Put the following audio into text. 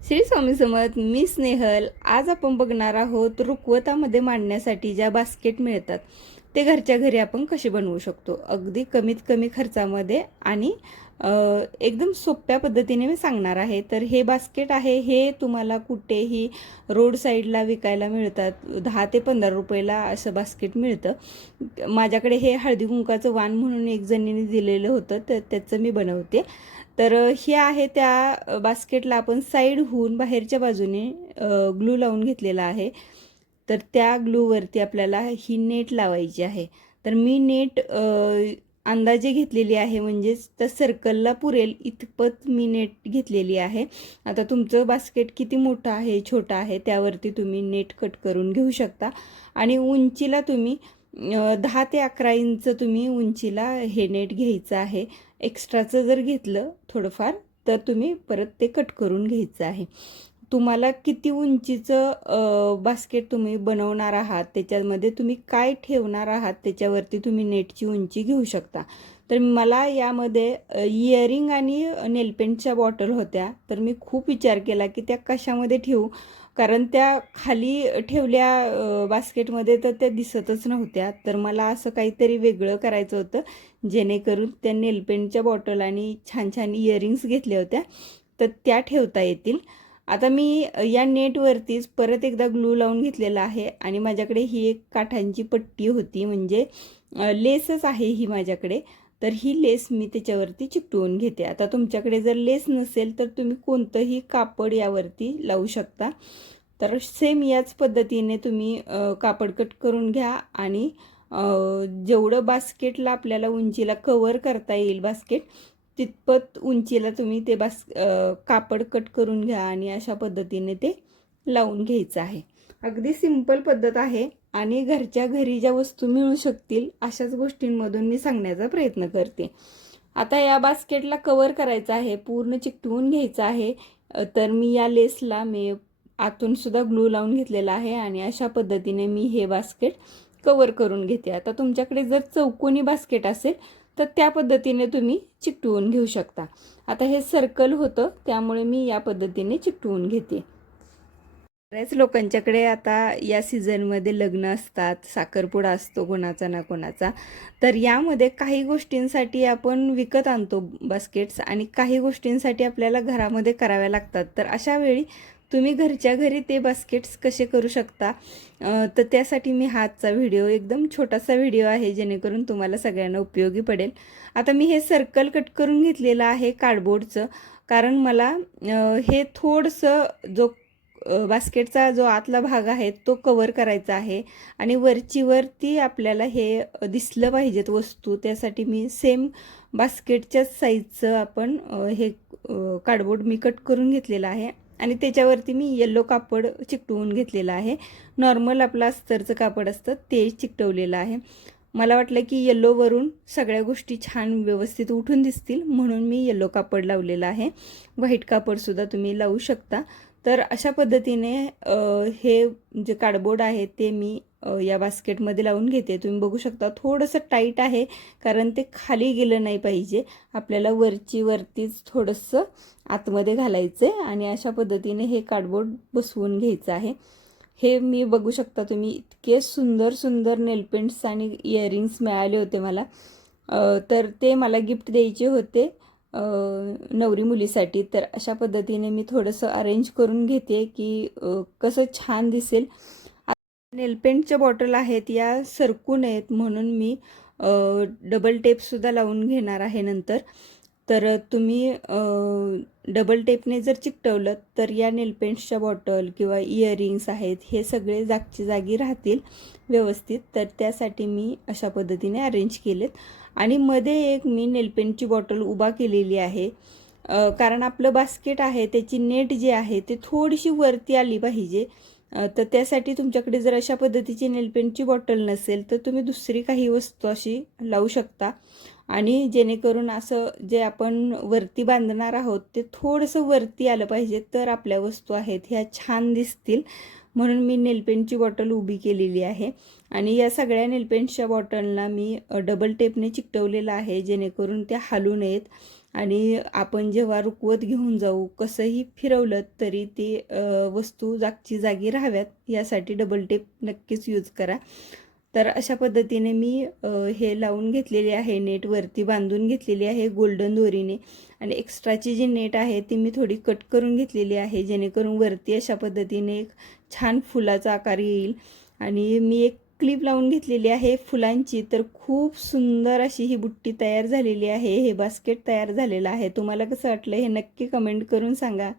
श्री स्वामी समर्थ. मी स्नेहल. आज आपण बघणार आहोत रुखवतामध्ये मांडण्यासाठी ज्या बास्केट मिळतात ते घरच्या घरी आपण कसे बनवू शकतो, अगदी कमीत कमी खर्चामध्ये आणि एकदम सोप्या पद्धतीने मी सांगणार आहे. तर हे बास्केट आहे, हे तुम्हाला कुठेही रोड साईडला विकायला मिळतात. 10 ते 15 रुपयाला असं बास्केट मिळतं. माझ्याकडे हे हळदी कुंकाचं वाण म्हणून एक जणीने दिलेलं होतं, तर त्याचं मी बनवते. तर हे आहे त्या बास्केटला आपण साईड होऊन बाहेरच्या बाजूने ग्लू लावून घेतलेला आहे. तर त्या ग्लूवरती आपल्याला ही नेट लावायची आहे. तर मी नेट अंदाजे घेतलेली आहे, म्हणजेच त्या सर्कलला पुरेल इतपत मी नेट घेतलेली आहे. आता तुमचं बास्केट किती मोठं आहे छोटं आहे त्यावरती तुम्ही नेट कट करून घेऊ शकता. आणि उंचीला तुम्ही 10 ते 11 इंच तुम्ही उंचीला हे नेट घ्यायचं आहे. एक्स्ट्राचं जर घेतलं थोडंफार तर तुम्ही परत ते कट करून घ्यायचं आहे. तुम्हाला किती उंचीचं बास्केट तुम्ही बनवणार आहात, त्याच्यामध्ये तुम्ही काय ठेवणार आहात त्याच्यावरती तुम्ही नेटची उंची घेऊ शकता. तर मला यामध्ये इयरिंग आणि नेलपेंटच्या बॉटल होत्या, तर मी खूप विचार केला की त्या कशामध्ये ठेवू, कारण त्या खाली ठेवल्या बास्केटमध्ये तर त्या दिसतच नव्हत्या. तर मला असं काहीतरी वेगळं करायचं होतं, जेणेकरून त्या नेलपेंटच्या बॉटल आणि छान छान इयरिंग्स घेतल्या होत्या तर त्या ठेवता येतील. आता मी या नेटवरतीच परत एकदा ग्लू लावून घेतलेला आहे आणि माझ्याकडे ही एक काठांची पट्टी होती, म्हणजे लेसच आहे ही माझ्याकडे. तर ही लेस मी त्याच्यावरती चिकटवून घेते. आता तुमच्याकडे जर लेस नसेल तर तुम्ही कोणतंही कापड यावरती लावू शकता. तर सेम याच पद्धतीने तुम्ही कापड कट करून घ्या आणि जेवढं बास्केटला आपल्याला उंचीला कवर करता येईल बास्केट, तितपत उंचीला तुम्ही ते कापड कट करून घ्या आणि अशा पद्धतीने ते लावून घ्यायचं आहे. अगदी सिंपल पद्धत आहे आणि घरच्या घरी ज्या वस्तू मिळू शकतील अशाच गोष्टींमधून मी सांगण्याचा प्रयत्न करते. आता या बास्केटला कवर करायचं आहे, पूर्ण चिकटवून घ्यायचं आहे. तर मी या लेसला मी आतून सुद्धा ग्लू लावून घेतलेला आहे आणि अशा पद्धतीने मी हे बास्केट कवर करून घेते. आता तुमच्याकडे जर चौकोनी बास्केट असेल तर त्या पद्धतीने तुम्ही चिकटवून घेऊ शकता. आता हे सर्कल होतं त्यामुळे मी या पद्धतीने चिकटवून घेते. बऱ्याच लोकांच्याकडे आता या सीझनमध्ये लग्न असतात, साखरपुडा असतो कोणाचा ना कोणाचा. तर यामध्ये काही गोष्टींसाठी आपण विकत आणतो बास्केट्स आणि काही गोष्टींसाठी आपल्याला घरामध्ये कराव्या लागतात. तर अशा वेळी तुम्ही घरच्या घरी ते बास्केट्स कसे करू शकता, तर त्यासाठी मी हाचा व्हिडिओ, एकदम छोटासा व्हिडिओ आहे, जेणेकरून तुम्हाला सगळ्यांना उपयोगी पडेल. आता मी हे सर्कल कट करून घेतलेलं आहे कार्डबोर्डचं, कारण मला हे थोडंसं जो बास्केटचा जो आतला भाग आहे तो कवर करायचा आहे आणि वरती आपल्याला हे दिसलं पाहिजेत वस्तू. त्यासाठी मी सेम बास्केटच्या साईजचं आपण हे कार्डबोर्ड मी कट करून घेतलेलं आहे आणि त्याच्यावरती मी येलो कापड चिकटवून घेतलेलं आहे. नॉर्मल आपलं अस्तरचं कापड असतं ते चिकटवलेलं आहे. मला वाटलं की येल्लोवरून सगळ्या गोष्टी छान व्यवस्थित उठून दिसतील म्हणून मी येलो कापड लावलेलं आहे. व्हाईट कापडसुद्धा तुम्ही लावू शकता. तर अशा पद्धतीने हे जे कार्डबोर्ड आहे ते मी या बास्केटमध्ये लावून घेते. तुम्ही बघू शकता थोडंसं टाईट आहे, कारण ते खाली गेलं नाही पाहिजे. आपल्याला वरतीच थोडंसं आतमध्ये घालायचं आहे आणि अशा पद्धतीने हे कार्डबोर्ड बसवून घ्यायचं आहे. हे मी बघू शकता तुम्ही, इतके सुंदर सुंदर नेलपेंट्स आणि इयरिंग्स मिळाले होते मला. तर ते मला गिफ्ट द्यायचे होते नवरी मुलीसाठी. तर अशा पद्धतीने मी थोडंसं अरेंज करून घेते की कसं छान दिसेल. नेलपेंटच्या बॉटल आहेत या सरकू नयेत म्हणून मी डबल टेपसुद्धा लावून घेणार आहे नंतर. तर तुम्ही डबल टेपने जर चिकटवलं तर या नेलपेंट्सच्या बॉटल किंवा इयरिंग्स आहेत हे सगळे जागची जागी राहतील व्यवस्थित. तर त्यासाठी मी अशा पद्धतीने अरेंज केलेत आणि मध्ये एक मी नेलपेंटची बॉटल उभा केलेली आहे, कारण आपलं बास्केट आहे त्याची नेट जी आहे ती थोडीशी वरती आली पाहिजे. तर त्यासाठी तुमच्याकडे जर अशा पद्धतीची नेलपेंटची बॉटल नसेल तर तुम्ही दुसरी काही वस्तू अशी लावू शकता आणि जेणेकरून असं जे आपण वरती बांधणार आहोत ते थोडंसं वरती आलं पाहिजे, तर आपल्या वस्तू आहेत ह्या छान दिसतील. म्हणून मी नेलपेंटची बॉटल उभी केलेली आहे आणि या सगळ्या नेलपेंटच्या बॉटलला मी डबल टेपने चिकटवलेलं आहे, जेणेकरून त्या हलू नयेत. आणि आपण जेव्हा रुकवत घेऊन जाऊ कसंही फिरवलं तरी ती वस्तू जागची जागी राहाव्यात यासाठी डबल टेप नक्कीच यूज करा. तर अशा पद्धतीने मी हे लावून घेतलेले आहे, नेट वरती बांधून घेतलेली आहे गोल्डन दोरीने. आणि एक्स्ट्राची जी नेट आहे ती मी थोडी कट करून घेतलेली आहे, जेणेकरून वरती अशा पद्धतीने एक छान फुलाचा आकार येईल. आणि मी एक क्लिप लावून घेतलेली आहे फुलांची. तर खूप सुंदर अशी ही बुट्टी तयार झालेली आहे, हे बास्केट तयार झालेलं आहे. तुम्हाला कसं वाटलं हे नक्की कमेंट करून सांगा.